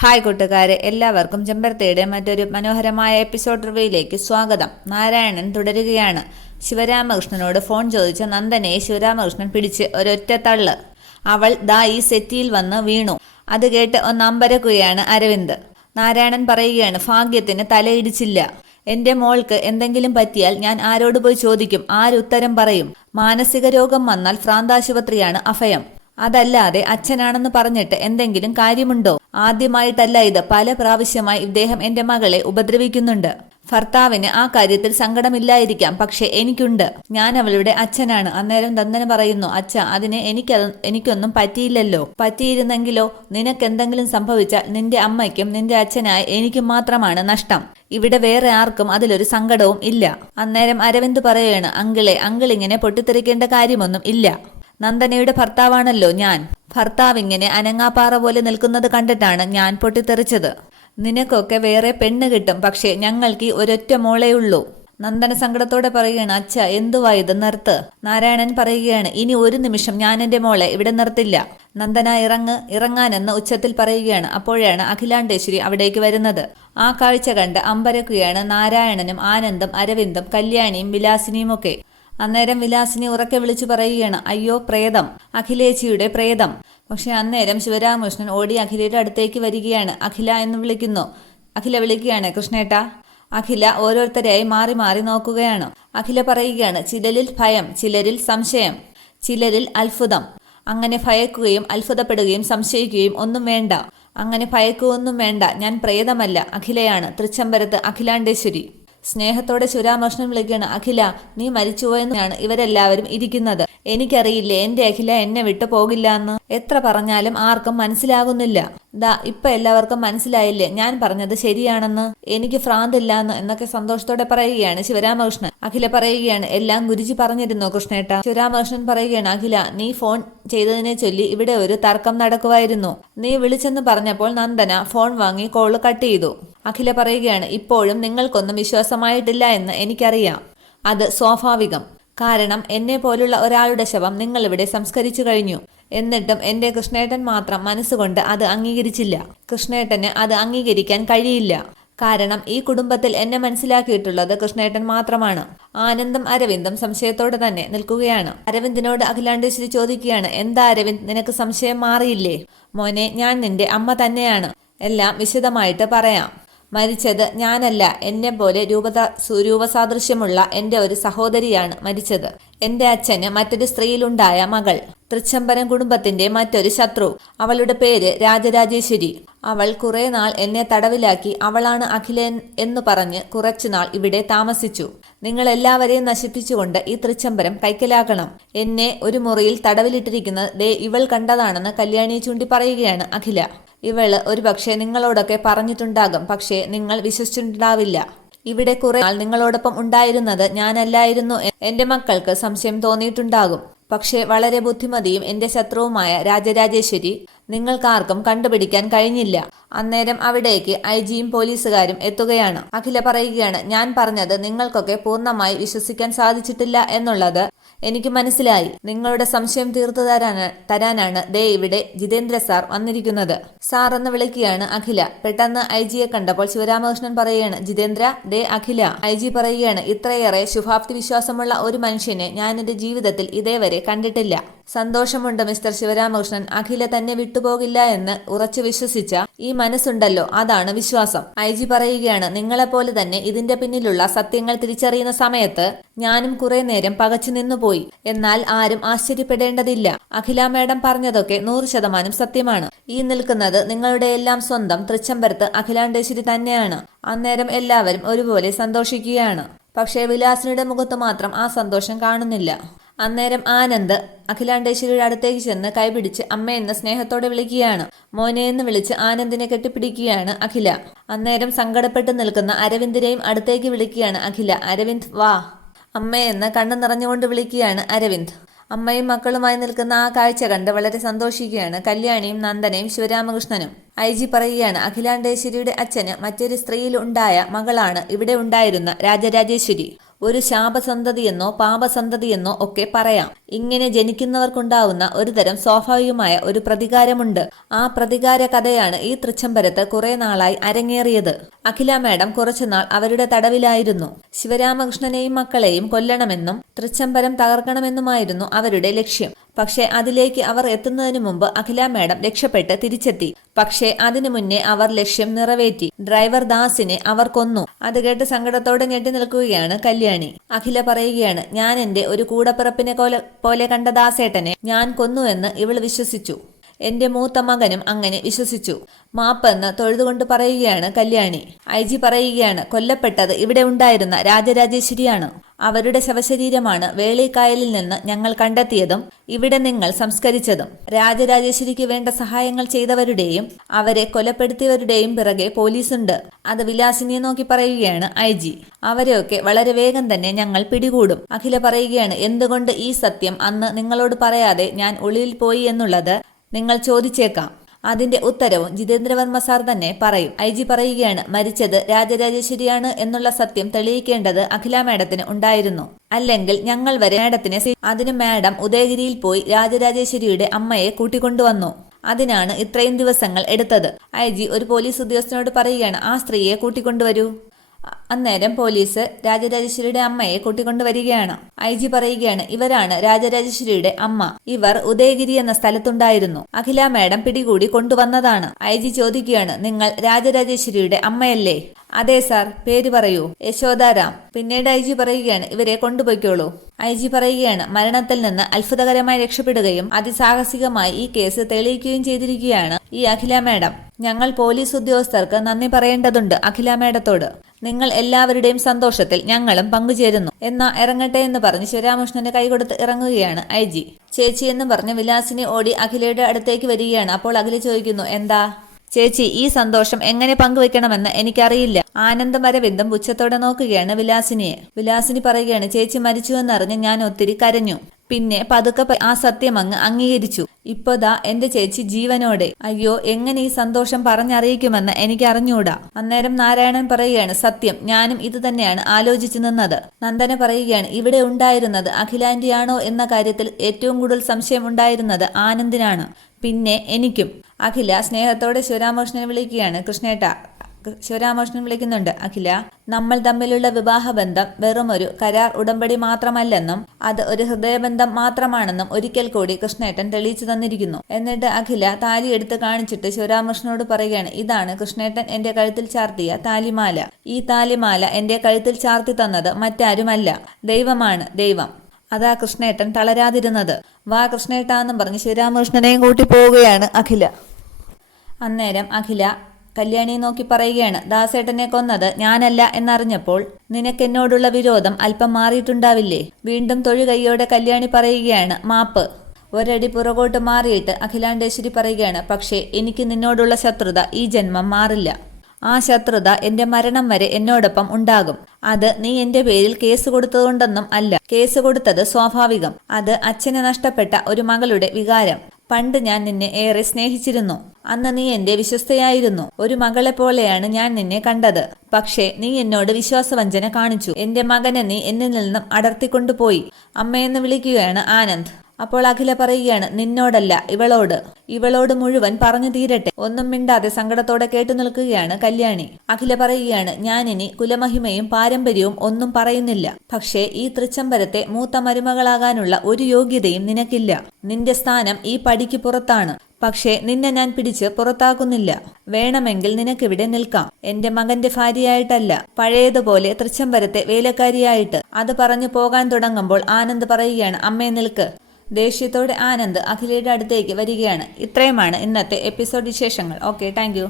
Hi കൂട്ടുകാരെ, എല്ലാവർക്കും ചെമ്പരത്തിയുടെ മറ്റൊരു മനോഹരമായ എപ്പിസോഡ് റിവ്യൂയിലേക്ക് സ്വാഗതം. നാരായണൻ തുടരുകയാണ്. ശിവരാമകൃഷ്ണനോട് ഫോൺ ചോദിച്ച നന്ദനയെ ശിവരാമകൃഷ്ണൻ പിടിച്ച് ഒരൊറ്റ തള്ള്. അവൾ ദാ ഈ സെറ്റിയിൽ വന്ന് വീണു. അത് കേട്ട് ഒന്ന് അമ്പരക്കുകയാണ് അരവിന്ദ്. നാരായണൻ പറയുകയാണ്, ഭാഗ്യത്തിന് തലയിടിച്ചില്ല. എന്റെ മോൾക്ക് എന്തെങ്കിലും പറ്റിയാൽ ഞാൻ ആരോട് പോയി ചോദിക്കും? ആരുത്തരം പറയും? മാനസിക രോഗം വന്നാൽ ഭ്രാന്താശുപത്രിയാണ് അഭയം. അതല്ലാതെ അച്ഛനാണെന്ന് പറഞ്ഞിട്ട് എന്തെങ്കിലും കാര്യമുണ്ടോ? ആദ്യമായിട്ടല്ല ഇത്, പല പ്രാവശ്യമായി ഇദ്ദേഹം എന്റെ മകളെ ഉപദ്രവിക്കുന്നുണ്ട്. ഭർത്താവിന് ആ കാര്യത്തിൽ സങ്കടമില്ലായിരിക്കാം, പക്ഷെ എനിക്കുണ്ട്. ഞാൻ അവളുടെ അച്ഛനാണ്. അന്നേരം നന്ദന പറയുന്നു, അച്ഛ അതിന് എനിക്കൊന്നും പറ്റിയില്ലല്ലോ. പറ്റിയിരുന്നെങ്കിലോ? നിനക്കെന്തെങ്കിലും സംഭവിച്ചാൽ നിന്റെ അമ്മയ്ക്കും നിന്റെ അച്ഛനായ എനിക്കും മാത്രമാണ് നഷ്ടം. ഇവിടെ വേറെ ആർക്കും അതിലൊരു സങ്കടവും ഇല്ല. അന്നേരം അരവിന്ദ് പറയുകയാണ്, അങ്കിൾ ഇങ്ങനെ പൊട്ടിത്തെറിക്കേണ്ട കാര്യമൊന്നും ഇല്ല. നന്ദനയുടെ ഭർത്താവാണല്ലോ ഞാൻ. ഭർത്താവിങ്ങനെ അനങ്ങാപ്പാറ പോലെ നിൽക്കുന്നത് കണ്ടിട്ടാണ് ഞാൻ പൊട്ടിത്തെറിച്ചത്. നിനക്കൊക്കെ വേറെ പെണ്ണ് കിട്ടും, പക്ഷേ ഞങ്ങൾക്ക് ഒരൊറ്റ മോളേ ഉള്ളൂ. നന്ദന സങ്കടത്തോടെ പറയുകയാണ്, അച്ഛ എന്തുവാ ഇത്, നിർത്ത്. നാരായണൻ പറയുകയാണ്, ഇനി ഒരു നിമിഷം ഞാൻ എന്റെ മോളെ ഇവിടെ നിർത്തില്ല. നന്ദന ഇറങ്ങാനെന്ന് ഉച്ചത്തിൽ പറയുകയാണ്. അപ്പോഴാണ് അഖിലാണ്ടേശ്വരി അവിടേക്ക് വരുന്നത്. ആ കാഴ്ച കണ്ട് അമ്പരക്കുകയാണ് നാരായണനും ആനന്ദും അരവിന്ദും കല്യാണിയും വിലാസിനിയുമൊക്കെ. അന്നേരം വിലാസിനി ഉറക്കെ വിളിച്ചു പറയുകയാണ്, അയ്യോ പ്രേതം, അഖിലേച്ചിയുടെ പ്രേതം. പക്ഷെ അന്നേരം ശിവരാമകൃഷ്ണൻ ഓടി അഖിലയുടെ അടുത്തേക്ക് വരികയാണ്. അഖില എന്ന് വിളിക്കുന്നു. അഖില വിളിക്കുകയാണ്, കൃഷ്ണേട്ടാ. അഖില ഓരോരുത്തരെയായി മാറി മാറി നോക്കുകയാണ്. അഖില പറയുകയാണ്, ചിലരിൽ ഭയം, ചിലരിൽ സംശയം, ചിലരിൽ അത്ഭുതം. അങ്ങനെ ഭയക്കുകയും അത്ഭുതപ്പെടുകയും സംശയിക്കുകയും ഒന്നും വേണ്ട. അങ്ങനെ ഭയക്കുകയൊന്നും വേണ്ട. ഞാൻ പ്രേതമല്ല, അഖിലയാണ്, തൃച്ചംബരത്ത് അഖിലാണ്ടേശ്വരി. സ്നേഹത്തോടെ ശിവരാമകൃഷ്ണൻ വിളിക്കുകയാണ്, അഖില നീ മരിച്ചുപോയെന്നാണ് ഇവരെല്ലാവരും ഇരിക്കുന്നത്. എനിക്കറിയില്ലേ എന്റെ അഖില എന്നെ വിട്ടു പോകില്ല എന്ന്. എത്ര പറഞ്ഞാലും ആർക്കും മനസ്സിലാകുന്നില്ല. ദാ ഇപ്പൊ എല്ലാവർക്കും മനസ്സിലായില്ലേ ഞാൻ പറഞ്ഞത് ശരിയാണെന്ന്, എനിക്ക് ഭ്രാന്തില്ലാന്ന് എന്നൊക്കെ സന്തോഷത്തോടെ പറയുകയാണ് ശിവരാമകൃഷ്ണൻ. അഖില പറയുകയാണ്, എല്ലാം ഗുരുജി പറഞ്ഞിരുന്നോ കൃഷ്ണേട്ട? ശിവരാമകൃഷ്ണൻ പറയുകയാണ്, അഖില നീ ഫോൺ ചെയ്തതിനെ ചൊല്ലി ഇവിടെ ഒരു തർക്കം നടക്കുമായിരുന്നു. നീ വിളിച്ചെന്ന് പറഞ്ഞപ്പോൾ നന്ദന ഫോൺ വാങ്ങി കോള് കട്ട് ചെയ്തു. അഖില പറയുകയാണ്, ഇപ്പോഴും നിങ്ങൾക്കൊന്നും വിശ്വാസമായിട്ടില്ല എന്ന് എനിക്കറിയാം. അത് സ്വാഭാവികം. കാരണം എന്നെ പോലുള്ള ഒരാളുടെ ശവം നിങ്ങളിവിടെ സംസ്കരിച്ചു കഴിഞ്ഞു. എന്നിട്ടും എന്റെ കൃഷ്ണേട്ടൻ മാത്രം മനസ്സുകൊണ്ട് അത് അംഗീകരിച്ചില്ല. കൃഷ്ണേട്ടന് അത് അംഗീകരിക്കാൻ കഴിയില്ല. കാരണം ഈ കുടുംബത്തിൽ എന്നെ മനസ്സിലാക്കിയിട്ടുള്ളത് കൃഷ്ണേട്ടൻ മാത്രമാണ്. ആനന്ദും അരവിന്ദും സംശയത്തോടെ തന്നെ നിൽക്കുകയാണ്. അരവിന്ദിനോട് അഖിലാണ്ടേശ്വരി ചോദിക്കുകയാണ്, എന്താ അരവിന്ദ്, നിനക്ക് സംശയം മാറിയില്ലേ? മോനെ, ഞാൻ നിന്റെ അമ്മ തന്നെയാണ്. എല്ലാം വിശദമായിട്ട് പറയാം. മരിച്ചത് ഞാനല്ല, എന്നെ പോലെ രൂപസാദൃശ്യമുള്ള എന്റെ ഒരു സഹോദരിയാണ് മരിച്ചത്. എന്റെ അച്ഛന് മറ്റൊരു സ്ത്രീയിലുണ്ടായ മകൾ, തൃച്ചംബരം കുടുംബത്തിന്റെ മറ്റൊരു ശത്രു. അവളുടെ പേര് രാജരാജേശ്വരി. അവൾ കുറെ നാൾ എന്നെ തടവിലാക്കി. അവളാണ് അഖിലൻ എന്നു പറഞ്ഞ് കുറച്ചുനാൾ ഇവിടെ താമസിച്ചു. നിങ്ങൾ എല്ലാവരെയും നശിപ്പിച്ചുകൊണ്ട് ഈ തൃച്ചംബരം കൈക്കലാക്കണം. എന്നെ ഒരു മുറിയിൽ തടവിലിട്ടിരിക്കുന്നത് ദേ ഇവൾ കണ്ടതാണെന്ന് കല്യാണിയെ ചൂണ്ടി പറയുകയാണ് അഖില. ഇവള് ഒരുപക്ഷെ നിങ്ങളോടൊക്കെ പറഞ്ഞിട്ടുണ്ടാകും, പക്ഷേ നിങ്ങൾ വിശ്വസിച്ചിട്ടുണ്ടാവില്ല. ഇവിടെ കുറെ നാൾ നിങ്ങളോടൊപ്പം ഉണ്ടായിരുന്നത് ഞാനല്ലായിരുന്നു. എന്റെ മക്കൾക്ക് സംശയം തോന്നിയിട്ടുണ്ടാകും. പക്ഷേ വളരെ ബുദ്ധിമതിയും എന്റെ ശത്രുവുമായ രാജരാജേശ്വരി നിങ്ങൾക്കാർക്കും കണ്ടുപിടിക്കാൻ കഴിഞ്ഞില്ല. അന്നേരം അവിടേക്ക് ഐജിയും പോലീസുകാരും എത്തുകയാണ്. അഖില പറയുകയാണ്, ഞാൻ പറഞ്ഞത് നിങ്ങൾക്കൊക്കെ പൂർണ്ണമായി വിശ്വസിക്കാൻ സാധിച്ചിട്ടില്ല എന്നുള്ളത് എനിക്ക് മനസ്സിലായി. നിങ്ങളുടെ സംശയം തീർത്തു തരാനാണ് ദേ ഇവിടെ ജിതേന്ദ്ര സാർ വന്നിരിക്കുന്നത്. സാർ എന്ന് വിളിക്കുകയാണ് അഖില. പെട്ടെന്ന് ഐജിയെ കണ്ടപ്പോൾ ശിവരാമകൃഷ്ണൻ പറയുകയാണ്, ജിതേന്ദ്ര, ദേ അഖില. ഐജി പറയുകയാണ്, ഇത്രയേറെ ശുഭാപ്തി വിശ്വാസമുള്ള ഒരു മനുഷ്യനെ ഞാൻ എന്റെ ജീവിതത്തിൽ ഇതേവരെ കണ്ടിട്ടില്ല. സന്തോഷമുണ്ട് മിസ്റ്റർ ശിവരാമകൃഷ്ണൻ. അഖില തന്നെ വിട്ടുപോകില്ല എന്ന് ഉറച്ചു വിശ്വസിച്ച ഈ മനസ്സുണ്ടല്ലോ, അതാണ് വിശ്വാസം. ഐജി പറയുകയാണ്, നിങ്ങളെപ്പോലെ തന്നെ ഇതിന്റെ പിന്നിലുള്ള സത്യങ്ങൾ തിരിച്ചറിയുന്ന സമയത്ത് ഞാനും കുറെ നേരം പകച്ചു നിന്നുപോയി. എന്നാൽ ആരും ആശ്ചര്യപ്പെടേണ്ടതില്ല. അഖില മേഡം പറഞ്ഞതൊക്കെ 100% സത്യമാണ്. ഈ നിൽക്കുന്നത് നിങ്ങളുടെ എല്ലാം സ്വന്തം തൃച്ചംബരത്ത് അഖിലാണ്ടേശ്വരി തന്നെയാണ്. അന്നേരം എല്ലാവരും ഒരുപോലെ സന്തോഷിക്കുകയാണ്. പക്ഷേ വിലാസിനിയുടെ മുഖത്ത് മാത്രം ആ സന്തോഷം കാണുന്നില്ല. അന്നേരം ആനന്ദ് അഖിലാണ്ടേശ്വരിയുടെ അടുത്തേക്ക് ചെന്ന് കൈപിടിച്ച് അമ്മയെന്ന് സ്നേഹത്തോടെ വിളിക്കുകയാണ്. മോനെ എന്ന് വിളിച്ച് ആനന്ദിനെ കെട്ടിപ്പിടിക്കുകയാണ് അഖില. അന്നേരം സങ്കടപ്പെട്ട് നിൽക്കുന്ന അരവിന്ദിനെയും അടുത്തേക്ക് വിളിക്കുകയാണ് അഖില. അരവിന്ദ് വാ. അമ്മയെന്ന് കണ്ണു നിറഞ്ഞുകൊണ്ട് വിളിക്കുകയാണ് അരവിന്ദ്. അമ്മയും മക്കളുമായി നിൽക്കുന്ന ആ കാഴ്ച കണ്ട് വളരെ സന്തോഷിക്കുകയാണ് കല്യാണിയും നന്ദനയും ശിവരാമകൃഷ്ണനും. ഐജി പറയുകയാണ്, അഖിലാണ്ടേശ്വരിയുടെ അച്ഛന് മറ്റൊരു സ്ത്രീയിൽ ഉണ്ടായ മകളാണ് ഇവിടെ ഉണ്ടായിരുന്ന രാജരാജേശ്വരി. ഒരു ശാപസന്തതിയെന്നോ പാപസന്തതിയെന്നോ ഒക്കെ പറയാം. ഇങ്ങനെ ജനിക്കുന്നവർക്കുണ്ടാവുന്ന ഒരുതരം സ്വാഭാവികമായ ഒരു പ്രതികാരമുണ്ട്. ആ പ്രതികാര കഥയാണ് ഈ തൃച്ചംബരത്ത് കുറെ നാളായി അരങ്ങേറിയത്. അഖില മാഡം കുറച്ചുനാൾ അവരുടെ തടവിലായിരുന്നു. ശിവരാമകൃഷ്ണനെയും മക്കളെയും കൊല്ലണമെന്നും തൃച്ചംബരം തകർക്കണമെന്നുമായിരുന്നു അവരുടെ ലക്ഷ്യം. പക്ഷെ അതിലേക്ക് അവർ എത്തുന്നതിനു മുമ്പ് അഖില മാഡം രക്ഷപ്പെട്ട് തിരിച്ചെത്തി. പക്ഷേ അതിനു മുന്നേ അവർ ലക്ഷ്യം നിറവേറ്റി. ഡ്രൈവർ ദാസിനെ അവർ കൊന്നു. അത് കേട്ട് സങ്കടത്തോടെ ഞെട്ടി നിൽക്കുകയാണ് കല്യാണി. അഖില പറയുകയാണ്, ഞാൻ എന്റെ ഒരു കൂടപ്പിറപ്പിനെ പോലെ കണ്ട ദാസേട്ടനെ ഞാൻ കൊന്നുവെന്ന് ഇവൾ വിശ്വസിച്ചു. എന്റെ മൂത്ത മകനും അങ്ങനെ വിശ്വസിച്ചു. മാപ്പെന്ന് തൊഴുതുകൊണ്ട് പറയുകയാണ് കല്യാണി. IG പറയുകയാണ്, കൊല്ലപ്പെട്ടത് ഇവിടെ ഉണ്ടായിരുന്ന രാജരാജേശ്വരിയാണ്. അവരുടെ ശവശരീരമാണ് വേളിക്കായലിൽ നിന്ന് ഞങ്ങൾ കണ്ടെത്തിയതും ഇവിടെ നിങ്ങൾ സംസ്കരിച്ചതും. രാജരാജേശ്വരിക്ക് വേണ്ട സഹായങ്ങൾ ചെയ്തവരുടെയും അവരെ കൊലപ്പെടുത്തിയവരുടെയും പിറകെ പോലീസുണ്ട്. അത് വിലാസിനിയെ നോക്കി പറയുകയാണ് IG. അവരെയൊക്കെ വളരെ വേഗം തന്നെ ഞങ്ങൾ പിടികൂടും. അഖില പറയുകയാണ്, എന്തുകൊണ്ട് ഈ സത്യം അന്ന് നിങ്ങളോട് പറയാതെ ഞാൻ ഒളിയിൽ പോയി എന്നുള്ളത് നിങ്ങൾ ചോദിച്ചേക്കാം. അതിന്റെ ഉത്തരവും ജിതേന്ദ്രവർമ്മ സാർ തന്നെ പറയും. IG പറയുകയാണ്, മരിച്ചത് രാജരാജേശ്വരിയാണ് എന്നുള്ള സത്യം തെളിയിക്കേണ്ടത് അഖില മാഡത്തിന് ഉണ്ടായിരുന്നു. അല്ലെങ്കിൽ ഞങ്ങൾ വരെ മാഡത്തിനെ അതിന് മാഡം ഉദയഗിരിയിൽ പോയി രാജരാജേശ്വരിയുടെ അമ്മയെ കൂട്ടിക്കൊണ്ടുവന്നു. അതിനാണ് ഇത്രയും ദിവസങ്ങൾ എടുത്തത്. IG ഒരു പോലീസ് ഉദ്യോഗസ്ഥനോട് പറയുകയാണ്, ആ സ്ത്രീയെ കൂട്ടിക്കൊണ്ടുവരൂ. അന്നേരം പോലീസ് രാജരാജേശ്വരിയുടെ അമ്മയെ കൂട്ടിക്കൊണ്ടുവരികയാണ്. IG പറയുകയാണ്, ഇവരാണ് രാജരാജേശ്വരിയുടെ അമ്മ. ഇവർ ഉദയഗിരി എന്ന സ്ഥലത്തുണ്ടായിരുന്നു. അഖില മാഡം പിടികൂടി കൊണ്ടുവന്നതാണ്. IG ചോദിക്കുകയാണ്, നിങ്ങൾ രാജരാജേശ്വരിയുടെ അമ്മയല്ലേ? അതെ സാർ. പേര് പറയൂ. യശോദാറാം. പിന്നീട് IG പറയുകയാണ്, ഇവരെ കൊണ്ടുപോയിക്കോളൂ. IG പറയുകയാണ്, മരണത്തിൽ നിന്ന് അത്ഭുതകരമായി രക്ഷപ്പെടുകയും അതിസാഹസികമായി ഈ കേസ് തെളിയിക്കുകയും ചെയ്തിരിക്കുകയാണ് ഈ അഖില മാഡം. ഞങ്ങൾ പോലീസ് ഉദ്യോഗസ്ഥർക്ക് നന്ദി പറയേണ്ടതുണ്ട് അഖില മാഡത്തോട്. നിങ്ങൾ എല്ലാവരുടെയും സന്തോഷത്തിൽ ഞങ്ങളും പങ്കുചേരുന്നു. എന്നാ ഇറങ്ങട്ടെ എന്ന് പറഞ്ഞ് ശിവരാമകൃഷ്ണന്റെ കൈകൊടുത്ത് ഇറങ്ങുകയാണ് IG. ചേച്ചി എന്ന് പറഞ്ഞ് വിലാസിനി ഓടി അഖിലയുടെ അടുത്തേക്ക് വരികയാണ്. അപ്പോൾ അഖില ചോദിക്കുന്നു, എന്താ ചേച്ചി, ഈ സന്തോഷം എങ്ങനെ പങ്കുവെക്കണമെന്ന് എനിക്കറിയില്ല. ആനന്ദം വരവിന്ദം പുച്ഛത്തോടെ നോക്കുകയാണ് വിലാസിനിയെ. വിലാസിനി പറയുകയാണ്, ചേച്ചി മരിച്ചുവെന്നറിഞ്ഞ് ഞാൻ ഒത്തിരി കരഞ്ഞു. പിന്നെ പതുക്കെ ആ സത്യം അങ്ങ് അംഗീകരിച്ചു. ഇപ്പോതാ എന്റെ ചേച്ചി ജീവനോടെ. അയ്യോ, എങ്ങനെ ഈ സന്തോഷം പറഞ്ഞറിയിക്കുമെന്ന് എനിക്ക് അറിഞ്ഞൂടാ. അന്നേരം നാരായണൻ പറയുകയാണ്, സത്യം, ഞാനും ഇത് തന്നെയാണ് ആലോചിച്ചു നിന്നത്. നന്ദന പറയുകയാണ്, ഇവിടെ ഉണ്ടായിരുന്നത് അഖിലാന്റിയാണോ എന്ന കാര്യത്തിൽ ഏറ്റവും കൂടുതൽ സംശയം ഉണ്ടായിരുന്നത് ആനന്ദിനാണ്, പിന്നെ എനിക്കും. അഖില സ്നേഹത്തോടെ ശിവരാമകൃഷ്ണനെ വിളിക്കുകയാണ്. കൃഷ്ണേട്ട. ശിവരാമകൃഷ്ണൻ വിളിക്കുന്നുണ്ട്. അഖില, നമ്മൾ തമ്മിലുള്ള വിവാഹബന്ധം വെറുമൊരു കരാർ ഉടമ്പടി മാത്രമല്ലെന്നും അത് ഒരു ഹൃദയബന്ധം മാത്രമാണെന്നും ഒരിക്കൽ കൂടി കൃഷ്ണേട്ടൻ തെളിയിച്ചു തന്നിരിക്കുന്നു. എന്നിട്ട് അഖില താലി എടുത്ത് കാണിച്ചിട്ട് ശിവരാമകൃഷ്ണനോട് പറയുകയാണ്, ഇതാണ് കൃഷ്ണേട്ടൻ എന്റെ കഴുത്തിൽ ചാർത്തിയ താലിമാല. ഈ താലിമാല എന്റെ കഴുത്തിൽ ചാർത്തി തന്നത് മറ്റാരുമല്ല, ദൈവമാണ്. ദൈവം. അതാ കൃഷ്ണേട്ടൻ തളരാതിരുന്നത്. വാ കൃഷ്ണേട്ടാന്നും പറഞ്ഞ് ശിവരാമകൃഷ്ണനെയും കൂട്ടി പോവുകയാണ് അഖില. അന്നേരം അഖില കല്യാണിയെ നോക്കി പറയുകയാണ്, ദാസേട്ടനെ കൊന്നത് ഞാനല്ല എന്നറിഞ്ഞപ്പോൾ നിനക്കെന്നോടുള്ള വിരോധം അല്പം മാറിയിട്ടുണ്ടാവില്ലേ? വീണ്ടും തൊഴുകൈയോടെ കല്യാണി പറയുകയാണ്, മാപ്പ്. ഒരടി പുറകോട്ട് മാറിയിട്ട് അഖിലാണ്ടേശ്വരി പറയുകയാണ്, പക്ഷേ എനിക്ക് നിന്നോടുള്ള ശത്രുത ഈ ജന്മം മാറില്ല. ആ ശത്രുത എന്റെ മരണം വരെ എന്നോടൊപ്പം ഉണ്ടാകും. അത് നീ എന്റെ പേരിൽ കേസ് കൊടുത്തതുകൊണ്ടൊന്നും അല്ല. കേസ് കൊടുത്തത് സ്വാഭാവികം. അത് അച്ഛനെ നഷ്ടപ്പെട്ട ഒരു മകളുടെ വികാരം. പണ്ട് ഞാൻ നിന്നെ ഏറെ സ്നേഹിച്ചിരുന്നു. അന്ന് നീ എന്റെ വിശ്വസ്തയായിരുന്നു. ഒരു മകളെ പോലെയാണ് ഞാൻ നിന്നെ കണ്ടത്. പക്ഷേ നീ എന്നോട് വിശ്വാസവഞ്ചന കാണിച്ചു. എന്റെ മകനെ നീ എന്നിൽ നിന്നും അടർത്തിക്കൊണ്ടുപോയി. അമ്മയെന്ന് വിളിക്കുകയാണ് ആനന്ദ്. അപ്പോൾ അഖില പറയുകയാണ്, നിന്നോടല്ല, ഇവളോട് മുഴുവൻ പറഞ്ഞു തീരട്ടെ. ഒന്നും മിണ്ടാതെ സങ്കടത്തോടെ കേട്ടു നിൽക്കുകയാണ് കല്യാണി. അഖില പറയുകയാണ്, ഞാനിനി കുലമഹിമയും പാരമ്പര്യവും ഒന്നും പറയുന്നില്ല. പക്ഷേ ഈ തൃച്ചംബരത്തെ മൂത്ത മരുമകളാകാനുള്ള ഒരു യോഗ്യതയും നിനക്കില്ല. നിന്റെ സ്ഥാനം ഈ പടിക്ക് പുറത്താണ്. പക്ഷേ നിന്നെ ഞാൻ പിടിച്ച് പുറത്താക്കുന്നില്ല. വേണമെങ്കിൽ നിനക്കിവിടെ നിൽക്കാം, എന്റെ മകന്റെ ഭാര്യയായിട്ടല്ല, പഴയതുപോലെ തൃച്ചംബരത്തെ വേലക്കാരിയായിട്ട്. അത് പറഞ്ഞു പോകാൻ തുടങ്ങുമ്പോൾ ആനന്ദ് പറയുകയാണ്, അമ്മേ നിൽക്ക്. ദേഷ്യത്തോടെ ആനന്ദ് അഖിലയുടെ അടുത്തേക്ക് വരികയാണ്. ഇത്രയുമാണ് ഇന്നത്തെ എപ്പിസോഡ് വിശേഷങ്ങൾ. Okay, thank you.